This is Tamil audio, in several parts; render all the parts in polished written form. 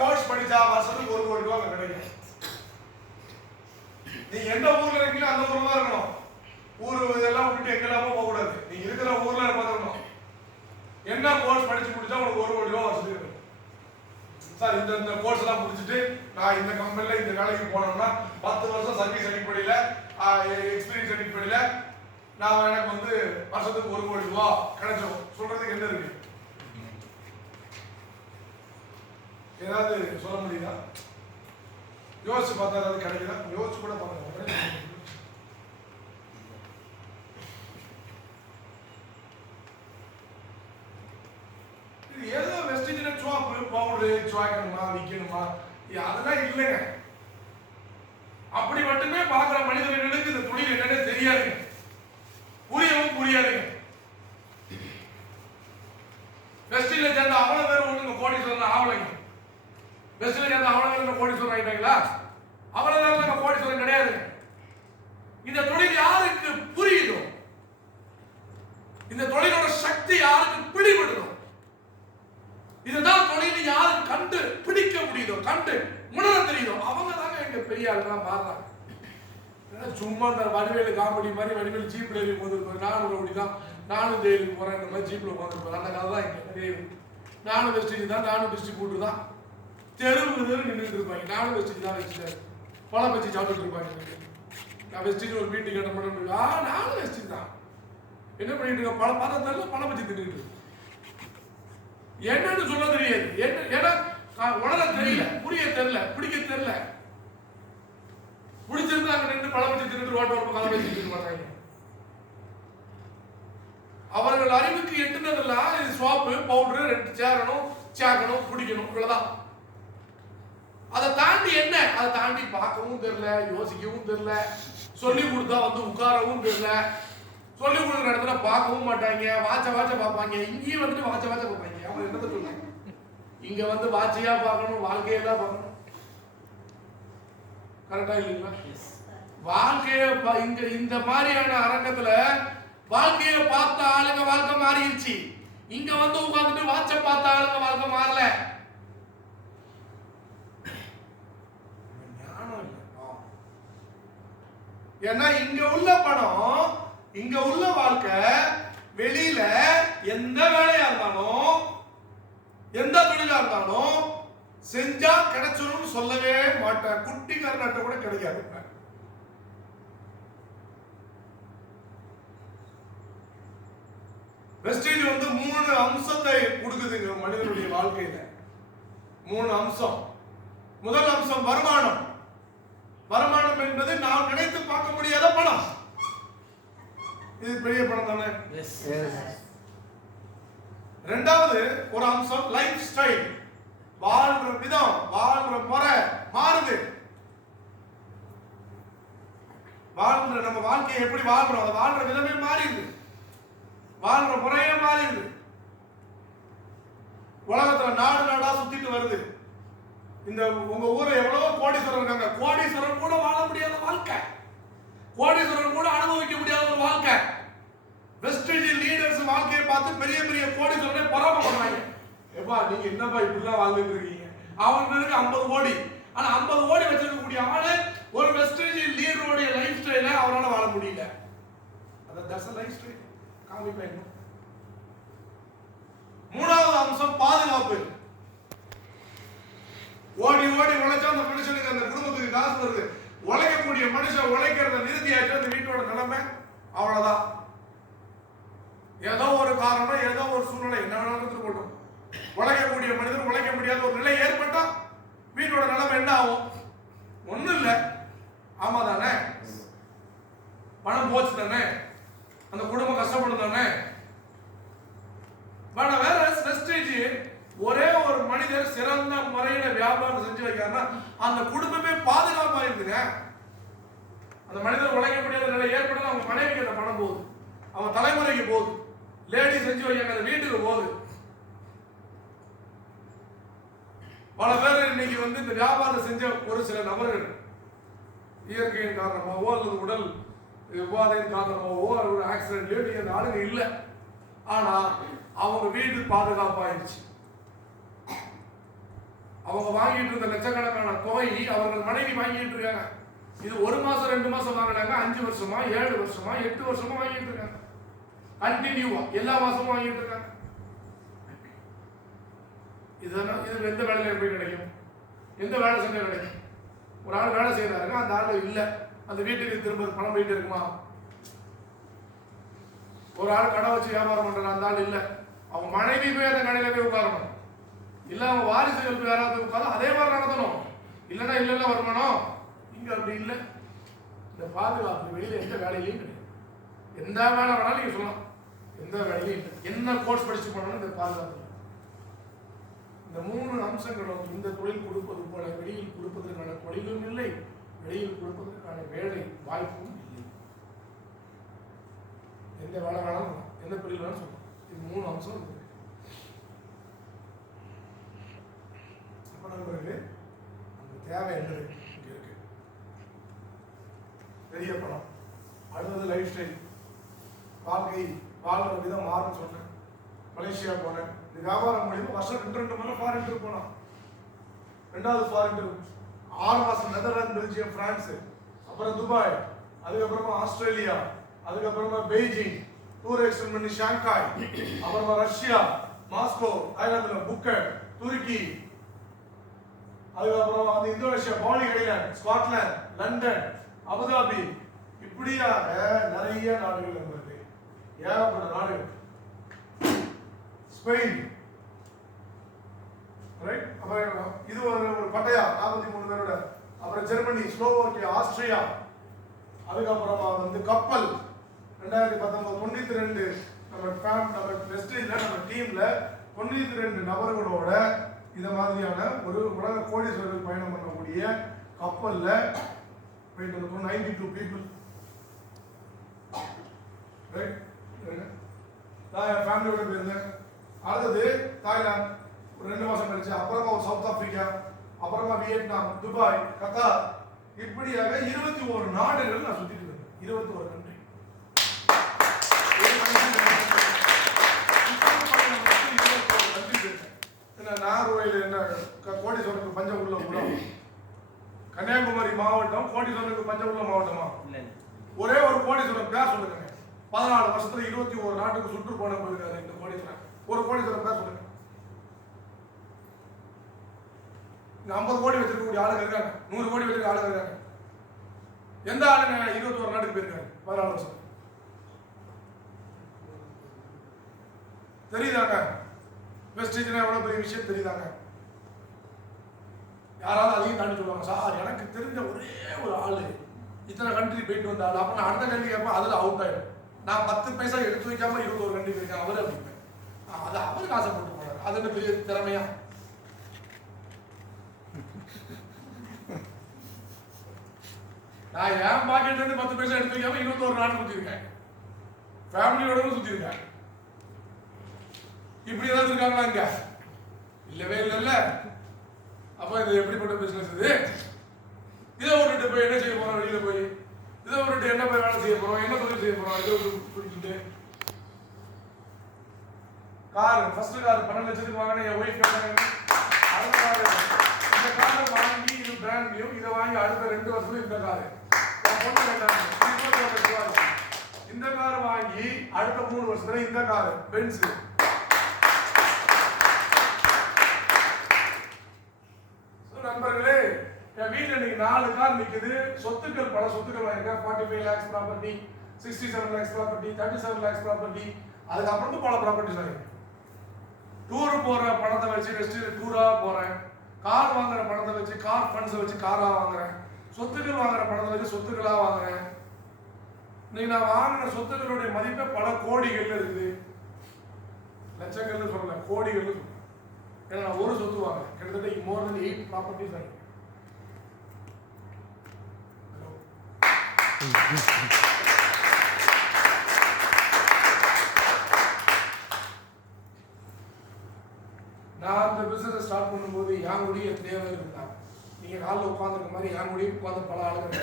கோர்ஸ் படிச்சா வருஷத்துக்கு 1 கோடி ரூபாய் கிடைக்கும். நீங்க எந்த ஊர்ல இருக்கீங்களோ அந்த ஊர்ல தான் இருக்கணும். ஊர் இதெல்லாம் விட்டு எங்கெல்லாமோ போக கூடாது. நீங்க இருக்கிற ஊர்ல பார்த்துக்கணும். என்ன கோர்ஸ் படிச்சு முடிச்சா உங்களுக்கு 1 கோடி ரூபாய் வருஷத்துக்கு கிடைக்கும். சார் இந்த கோர்ஸ் எல்லாம் முடிச்சுட்டு நான் இந்த கம்பெனில இந்த வேலைக்கு போனோம்னா 10 வருஷம் சர்வீஸ் அடிப்படையில எக்ஸ்பீரியன்ஸ் அடிப்படையில நான் எனக்கு வந்து வருஷத்துக்கு 1 கோடி ரூபாய் கிடைச்சோம் சொல்றதுக்கு என்ன இருக்கு? ஏதாவது சொல்ல முடியுதா? யோசிச்சு பார்த்தா ஏதாவது கிடைக்குதா? யோசிச்சு கூட பாருங்க. இது ஏதோ வெஸ்டேஜ்ல சோப்பு பவுடர் சுவாக்கணுமா விற்கணுமா அதெல்லாம் இல்லைங்க. அப்படி மட்டுமே பார்க்குற மனிதர்களுக்கு இந்த தொழில் என்னன்னே தெரியாதுங்க, புரியவும் புரியாதுங்க. வெஸ்டில சேர்ந்த அவ்வளவு பேர் ஒண்ணுங்க கோடீஸ்வரன் ஆகலைங்க. வெஸ்டில சேர்ந்த அவ்வளவு பேர் கோடீஸ்வரன் ஆயிட்டாங்களா? அவ்வளவு பேர் நம்ம கோடீஸ்வரன் கிடையாதுங்க. இந்த தொழில் யாருக்கு புரியுதோ, இந்த தொழிலோட சக்தி யாருக்கு பிடிபடுதோ, இதுதான் தொழில் யாருக்கு கண்டு பிடிக்க முடியுதோ, கண்டு உணர தெரியுதோ, அவங்க தாங்க எங்க பெரிய ஆளுங்களா மாறுறாங்க. சும்மா இந்த வடிவேலு காமெடி மாதிரி வடிவேலு ஜீப்ல ஏறி போந்துருப்பாரு, நானும் ரவுடி தான், நானும் ஜெயிலுக்கு போறேன், இந்த மாதிரி ஜீப்ல உட்காந்துருப்பாரு. அந்த கதை தான் இங்க நிறைய. நானும் வெஸ்டேஜ் தான், நானும் டிஸ்ட்ரிபியூட்டர் தான், தெருவு நின்றுட்டு இருப்பாங்க. நானும் வெஸ்டேஜ் தான் வச்சுட்டேன், பழம் வச்சு சாப்பிட்டு இருப்பாங்க. நான் வெஸ்டேஜ் ஒரு மீட்டிங் அட்டன் பண்ண, நானும் வெஸ்டேஜ் தான். என்ன பண்ணிட்டு இருக்க? பழம் பார்த்தா பழம் வச்சு தின்னுட்டு என்னன்னு சொல்ல தெரியாது. ஏன்னா உணர தெரியல, புரிய தெரியல, பிடிக்க தெரியல. பிடிச்சிருந்தா அங்க நின்று பழம் வச்சு தின்னுட்டு ரோட்டோர கதை வச்சுட்டு மாட்டாங்க. அவர்கள் அறிவுக்கு எட்டுனதெல்லாம் இது சோப்பு பவுடர் 2 சேரணும் சேக்கணும் குடிக்கணும் இவ்வளவுதான். அதை தாண்டி என்ன? அதை தாண்டி பார்க்கவும் தெரியல, யோசிக்கவும் தெரியல, சொல்லி கொடுத்தா வந்து உட்காரவும் தெரியல, சொல்லி கொடுக்குற இடத்துல பார்க்கவும் மாட்டாங்க, வாட்ச பார்ப்பாங்க. இங்கேயும் வந்துட்டு வாட்ச பார்ப்பாங்க. அவங்க என்னத்தை சொல்றாங்க? இங்க வந்து வாட்சையா பார்க்கணும், வாழ்க்கையெல்லாம் பார்க்கணும். கரெக்டா இல்லைங்களா? வாழ்க்கைய இங்க இந்த மாதிரியான அரங்கத்துல வாழ்க்கைய பார்த்த ஆளுங்க வாழ்க்கை மாறிடுச்சு. இங்க வந்து உட்கார்ந்துட்டு வாட்ச பார்த்த ஆளுங்க வாழ்க்கை மாறல. ஏன்னா இங்க உள்ள பணம், இங்க உள்ள வாழ்க்கை வெளியில எந்த வேலையா இருந்தாலும் எந்த தொழிலா இருந்தாலும் செஞ்சா கிடைச்சிடும் சொல்லவே மாட்டேன். குட்டி கர்நாட்டை கூட கிடைக்காது. வெஸ்டேஜ் வந்து 3 அம்சத்தை கொடுக்குதுங்க மனிதனுடைய வாழ்க்கையில. 3 அம்சம். முதல் அம்சம் வருமானம். வருமானம் என்பது நாம் நினைத்து பார்க்க முடியாத பணம். இது பெரிய பணம் தானே? இரண்டாவது ஒரு அம்சம் லைஃப் ஸ்டைல். வாழ்ற விதம், வாழ்ற முறை மாறுது. வாழ்ற நம்ம வாழ்க்கையை எப்படி வாழ்றோம், அது வாழ்ற விதமே மாறிடுது, வாழ்ற முறையே மாறிடுது. உலகத்துல நாடா சுத்திட்டு வருது. இந்த உங்க ஊர்ல எவ்வளவோ கோடீஸ்வரர் இருக்காங்க. கோடீஸ்வரர் கூட வாழ முடியாத வாழ்க்கை, கோடீஸ்வரர் கூட அனுபவிக்க முடியாத ஒரு வாழ்க்கை. வெஸ்டேஜ் லீடர்ஸ் வாழ்க்கையை பார்த்து பெரிய பெரிய கோடீஸ்வரனே பொறாமைப்படுறாங்க. எப்பா நீங்க என்னப்பா இப்படிலாம் வாழ்ந்துட்டு இருக்கீங்க? அவங்களுக்கு 50 கோடி. ஆனா 50 கோடி வச்சிருக்கக்கூடிய ஆளு ஒரு வெஸ்டேஜ் லீடருடைய லைஃப் ஸ்டைல அவரால் வாழ முடியல. தட்ஸ் லைஃப் ஸ்டைல் காமிப்பேன். மூணாவது அம்சம் பாதுகாப்பு. ஓடி உழைச்சா அந்த மனுஷனுக்கு அந்த குடும்பத்துக்கு காசு வருது. உழைக்கக்கூடிய மனுஷன் உழைக்கிறத நிறுத்தியாச்சு அந்த வீட்டோட நிலைமை அவ்வளவுதான். ஏதோ ஒரு காரணம், ஏதோ ஒரு சூழ்நிலை, என்ன வேணாலும் போட்டோம். உழைக்கக்கூடிய மனிதர் உழைக்க முடியாத ஒரு நிலை ஏற்பட்டா வீட்டோட நிலைமை என்ன ஆகும்? ஒண்ணும் இல்லை. ஆமா தானே? பணம் போச்சு தானே? அந்த குடும்பம் கஷ்டப்படும் தானே? வேற வெஸ்டேஜ் ஒரே ஒரு மனிதர் சிறந்த முறையில வியாபாரம் செஞ்சு வைக்கிறாருன்னா அந்த குடும்பமே பாதுகாப்பா இருக்குங்க. அந்த மனிதர் உழைக்க முடியாத நிலை ஏற்பட்டா அவங்க மனைவிக்கு அந்த பணம் போகுது, அவன் தலைமுறைக்கு போகுது, லேடி செஞ்சு வைக்க அந்த வீட்டுக்கு போகுது. பல பேர் இன்னைக்கு வந்து இந்த வியாபாரம் செஞ்ச ஒரு சில நபர்கள் இயற்கையின் காரணமாகவோ அல்லது உடல் உபாதையின் காரணமாகவோ ஒரு ஆக்சிடென்ட்லயோ நீங்க அந்த ஆளுங்க இல்லை. ஆனா அவங்க வீடு பாதுகாப்பாயிடுச்சு. அவங்க வாங்கிட்டு இருந்த லட்சக்கணக்கான தொகை அவர்கள் மனைவி வாங்கிட்டு இருக்காங்க. இது 1 மாசம் 2 மாசம் வாங்கினாங்க, 5 வருஷமா 7 வருஷமா 8 வருஷமா வாங்கிட்டு இருக்காங்க. கண்டினியூவா எல்லா மாசமும் வாங்கிட்டு இருக்காங்க. இது எந்த வேலையில எப்படி கிடைக்கும்? எந்த வேலை செஞ்சா கிடைக்கும்? ஒரு ஆள் வேலை செய்யறாருங்க, அந்த ஆள் இல்ல, அந்த வீட்டுக்கு திரும்ப பணம் போயிட்டு இருக்குமா? ஒரு ஆள் கடை வச்சு வியாபாரம் பண்றாரு, அந்த ஆள் இல்ல, அவங்க மனைவி போய் அந்த கடையில போய் உட்காரணும். இல்ல அவங்க வாரிசுகள் போய் யாராவது உட்கார அதே மாதிரி நடத்தணும். இல்லைன்னா இல்ல வருமானம். இங்க அப்படி இல்லை. இந்த பாதுகாப்பு வெளியில எந்த வேலையிலையும் கிடையாது. எந்த வேலை வேணாலும் நீங்க சொல்லலாம், எந்த வேலையிலையும் இல்லை. என்ன கோர்ஸ் படிச்சு போனாலும் இந்த பாதுகாப்பு. இந்த 3 அம்சங்களும் இந்த தொழில் கொடுப்பது போல வெளியில் கொடுப்பதற்கான தொழிலும் இல்லை, வெளியில் கொடுப்பதற்கான வேலை வாய்ப்பும் இல்லை. எந்த வேலை வேணாலும் எந்த தொழில் வேணாலும் சொல்லலாம். இது 3 அம்சம் இருக்கு. அப்ப நண்பர்களே, அந்த தேவை என்ன இருக்கு? பெரிய பணம், அடுத்தது லைஃப் ஸ்டைல், வாழ்க்கை வாழ்ற விதம் மாறும் சொன்னேன். மலேசியா போனேன், இந்த வியாபாரம் மூலியமா வருஷம் 2 முறை ஃபாரின் ட்ரிப் போனோம். 2வது ஃபாரின் ட்ரிப் 6 மாசம் நெதர்லாந்து, பெல்ஜியம், பிரான்ஸ், அப்புறம் துபாய், அதுக்கப்புறமா ஆஸ்திரேலியா, அதுக்கப்புறமா பெய்ஜிங், டூர் எக்ஸ்டெண்ட் பண்ணி ஷாங்காய், அப்புறமா ரஷ்யா, மாஸ்கோ, தாய்லாந்துல புக்கட், துருக்கி, அதுக்கப்புறமா வந்து Indonesia, Bali island, Scotland, London, Abu Dhabi, இப்படியாக நிறைய நாடுகள் இருந்தது. ஏகப்பட்ட நாடுகள். Spain, right? அப்புறம் இது ஒரு பட்டையா 43 பேரோட. அப்புறம் ஜெர்மனி, ஸ்லோவாக்கியா, ஆஸ்திரியா, அதுக்கப்புறமா வந்து கப்பல் 2019 92 நம்ம வெஸ்டேஜ்ல நம்ம டீம்ல 92 நபர்களோட இந்த மாதிரியான ஒரு உலக கோடீஸ்வரர்கள் பயணம் பண்ணக்கூடிய கப்பல்ல போயிட்டு இருக்கோம். 92 people, ரைட்? நான் என் ஃபேமிலியோட போயிருந்தேன். அடுத்தது தாய்லாந்து ஒரு 2 மாசம் கழிச்சு, அப்புறமா ஒரு சவுத் ஆப்பிரிக்கா, அப்புறமா வியட்நாம், துபாய், கத்தார், இப்படியாக 21 நாடுகள் நான் சுத்திட்டு இருக்கேன். 21 கண்ட்ரி. நாகர்கோயில் என்ன கோடீஸ்வரனுக்கு பஞ்சம் உள்ள ஊரம்? கன்னியாகுமரி மாவட்டம் கோடீஸ்வரனுக்கு பஞ்சம் உள்ள மாவட்டமா? ஒரே ஒரு கோடீஸ்வரன் பேர் சொல்லுங்க. 14 வருஷத்துல 21 நாட்டுக்கு சுற்றுப்பயணம் போயிருக்காரு இந்த கோடீஸ்வரன். ஒரு கோடீஸ்வரன் பேர் சொல்லுங்க. 50 கோடி வச்சிருக்கக்கூடிய ஆளுங்க இருக்காங்க, 100 கோடி வச்சிருக்க ஆளுங்க இருக்காங்க. எந்த ஆளுங்க 21 நாட்டுக்கு போயிருக்காரு 14 வருஷம்? தெரியுதாங்க? வெஸ்டேஜ்னா எவ்வளவு பெரிய விஷயம் தெரியுதாங்க? யாராவது அதையும் தாண்டி சொல்லுவாங்க, சார் எனக்கு தெரிஞ்ச ஒரே ஒரு ஆளு இத்தனை கண்ட்ரி போயிட்டு வந்தாள். அப்ப நான் அடுத்த கண்ட்ரி கேட்பேன், அதுல அவுட் ஆயிடும். நான் 10 பைசா எடுத்து வைக்காம 21 கண்ட்ரி போயிருக்கேன் அவரு அப்படிப்பேன். அது அவருக்கு ஆசைப்பட்டு போனார். அது என்ன பெரிய திறமையா? நான் என் பாக்கெட்ல இருந்து 10 பைசா எடுத்து வைக்காம 21 நாடு சுத்திருக்கேன், ஃபேமிலியோட சுத்திருக்கேன். இப்படி ஏதாவது இருக்காங்களா இங்க? இல்லவே இல்லைல்ல. அப்ப இது எப்படிப்பட்ட பிசினஸ் இது? இதை விட்டுட்டு போய் என்ன செய்ய போறோம்? வெளியில போய் இதை விட்டுட்டு என்ன போய் வேலை செய்ய போறோம்? என்ன தொழில் செய்ய போறோம்? இதை விட்டு பிடிச்சிட்டு கார், ஃபர்ஸ்ட் கார் 12 லட்சத்துக்கு வாங்கின என் ஒய்ஃப் இந்த காரை வாங்கி, இது பிராண்ட் நியூ, இதை வாங்கி அடுத்த 2 வருஷத்துல இந்த காரு இந்த கார் வாங்கி அடுத்த 3 வருஷத்துல இந்த காரு பென்ஸ். நண்பர்களே, என் வீட்டுல இன்னைக்கு 4 கார் நிக்குது. சொத்துக்கள், பல சொத்துக்கள் வாங்கிருக்கேன். 45 lakhs property, 67 lakhs property, 37 lakhs property, அதுக்கப்புறம் பல ப்ராப்பர்ட்டிஸ் வாங்கிருக்கேன். டூர் போற பணத்தை வச்சு ரெஸ்ட் டூரா போறேன். கார் வாங்குற பணத்தை வச்சு கார் ஃபண்ட்ஸ் வச்சு காரா வாங்குறேன். சொத்துக்கள் வாங்குற பணத்தை வச்சு சொத்துக்களா வாங்குறேன். இன்னைக்கு நான் வாங்கின சொத்துக்களுடைய மதிப்பே பல கோடிகள் இருக்குது. லட்சங்கள் சொல்லல, கோடிகள் சொல்றேன். ஏன்னா நான் ஒரு சொத்து வாங்க கிட்டத்தட்ட மோர் தென் 8 ப்ராப்பர்ட்டிஸ் வாங்க. நான் அந்த பிசினஸ் ஸ்டார்ட் பண்ணும்போது யாருடைய தேவை இருந்தாங்க. நீங்க காலில் உட்காந்துருக்க மாதிரி யாருடைய உட்காந்து பல ஆளுங்க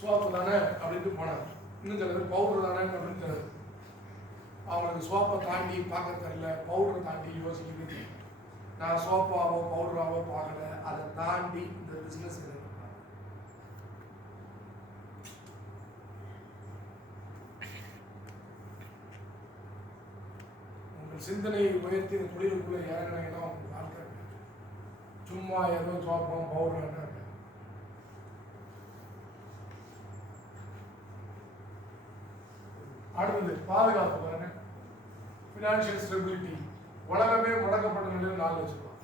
சோப்பு தானே அப்படின்ட்டு போனாங்க. இன்னும் சில பேர் பவுடர் தானே அப்படின்னு தெரியாது. அவங்களுக்கு சோப்பை தாண்டி பார்க்க தெரியல, பவுடர் தாண்டி யோசிக்கிறது. நான் சோப்பாவோ பவுடராவோ பார்க்கல. அதை தாண்டி இந்த பிசினஸ் உங்கள் சிந்தனையை உயர்த்தி இந்த தொழிலுக்குள்ள இறங்கினீங்கன்னா உங்க வாழ்க்கை சும்மா ஏதோ சோப்பம் பவுடர். அடுத்தது பாதுகாப்பு பாருங்க. Financial stability. உலகமே முடக்கப்பட்ட நிலையில் 4 லட்சம் ரூபாய்.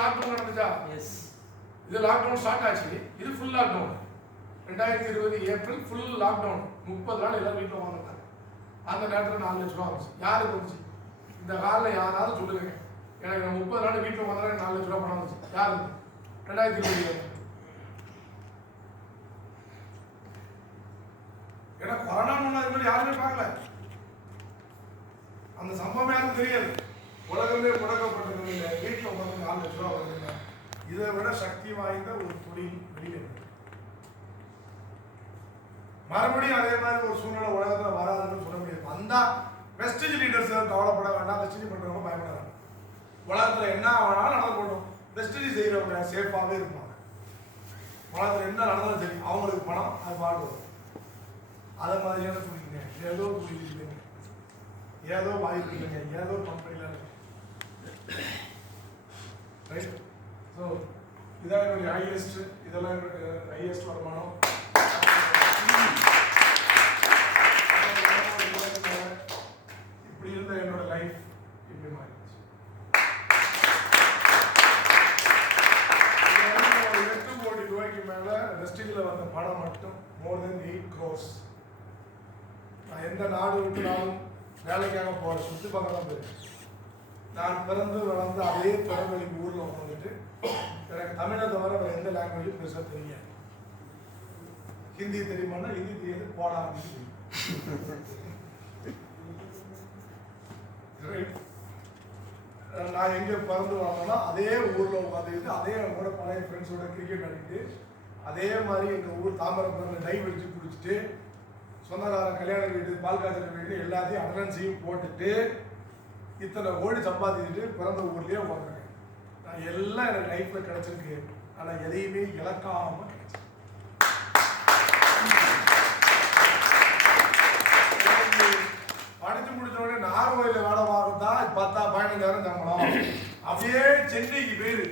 லாக்டவுன் நடந்துச்சா? இது லாக்டவுன் ஸ்டார்ட் ஆச்சு. இது full lockdown. 2020 April full lockdown. 30 நாள் எல்லாம் வீட்டில் வாங்கிட்டாங்க. அந்த நேரத்தில் 4 லட்சம் ரூபா வந்துச்சு. யாருக்கு வந்துச்சு? இந்த காலில் யாராவது சொல்லுங்க எனக்கு 30 நாள் வீட்டில் வந்தாலும் 4 லட்சம் ரூபா பணம் வந்துச்சு. யாருக்கு? 2020. ஏன்னா கொரோனா அது மாதிரி யாருமே பார்க்கல. அந்த சம்பவம் யாரும் தெரியாது. உலகமே முடக்கப்பட்டது. வீட்டில் உட்காந்து 4 லட்சம் ரூபா வருதுங்க. இதை விட சக்தி வாய்ந்த ஒரு தொழில் வெளியே மறுபடியும் அதே மாதிரி ஒரு சூழ்நிலை உலகத்தில் வராதுன்னு சொல்ல முடியாது. வந்தா வெஸ்டேஜ் லீடர்ஸ் கவலைப்பட வேண்டாம். வெஸ்டேஜ் பண்றவங்க பயப்பட வேண்டாம். உலகத்தில் என்ன ஆனாலும் நடக்கணும். வெஸ்டேஜ் செய்யறவங்க சேஃபாகவே இருப்பாங்க. உலகத்தில் என்ன நடந்தாலும் சரி அவங்களுக்கு பணம் அது பாடுவோம். அதை மாதிரியான சொல்லிங்க. ஏதோ சொல்லிங்க, ஏதோ வாய்ப்பு இல்லைங்க, ஏதோ கம்பெனியில் ரைட். ஸோ இதான் என்னுடைய ஹையஸ்ட். இதெல்லாம் என்னுடைய ஹையஸ்ட் வருமானம். இப்படி இருந்த என்னோட லைஃப் இப்படி மாறிடுச்சு. 8 கோடி ரூபாய்க்கு மேல வெஸ்டிஜில் வந்த பணம் மட்டும் more than 8 crores. நான் எந்த நாடு விட்டுனாலும் வேலைக்காக போற சுற்றி பக்கம் போயிருக்கேன். நான் பிறந்து வளர்ந்து அதே பிறந்தவெளி ஊரில் உட்காந்துட்டு எனக்கு தமிழை தவிர வேறு எந்த லாங்குவேஜும் பெருசாக தெரியாது. ஹிந்தி தெரியுமானா ஹிந்தி தெரியாது, போட ஆரம்பிச்சு. நான் எங்கே பிறந்து வளர்ந்தோம்னா அதே ஊரில் உட்காந்துக்கிட்டு அதே கூட பழைய ஃப்ரெண்ட்ஸோட கிரிக்கெட் ஆடிட்டு அதே மாதிரி எங்கள் ஊர் தாமிரபரணில் டைவ் அடித்து குடிச்சிட்டு சொந்தக்காரன் கல்யாண வீடு பால் காய்ச்சல் வீடு எல்லாத்தையும் அட்டனன்ஸையும் போட்டுட்டு இத்தனை கோடி சம்பாதிச்சுட்டு பிறந்த ஊர்லேயே உட்காந்துருக்கேன். நான் எல்லாம் எனக்கு லைஃப்பில் கிடைச்சிருக்கு. ஆனால் எதையுமே இழக்காம கிடைச்சிருக்கு. படித்து முடிச்சோடனே நாகர்கோயிலில் வேலை பார்க்கத்தான் 10,000 15,000 சம்பளம். அப்படியே சென்னைக்கு போயிரு.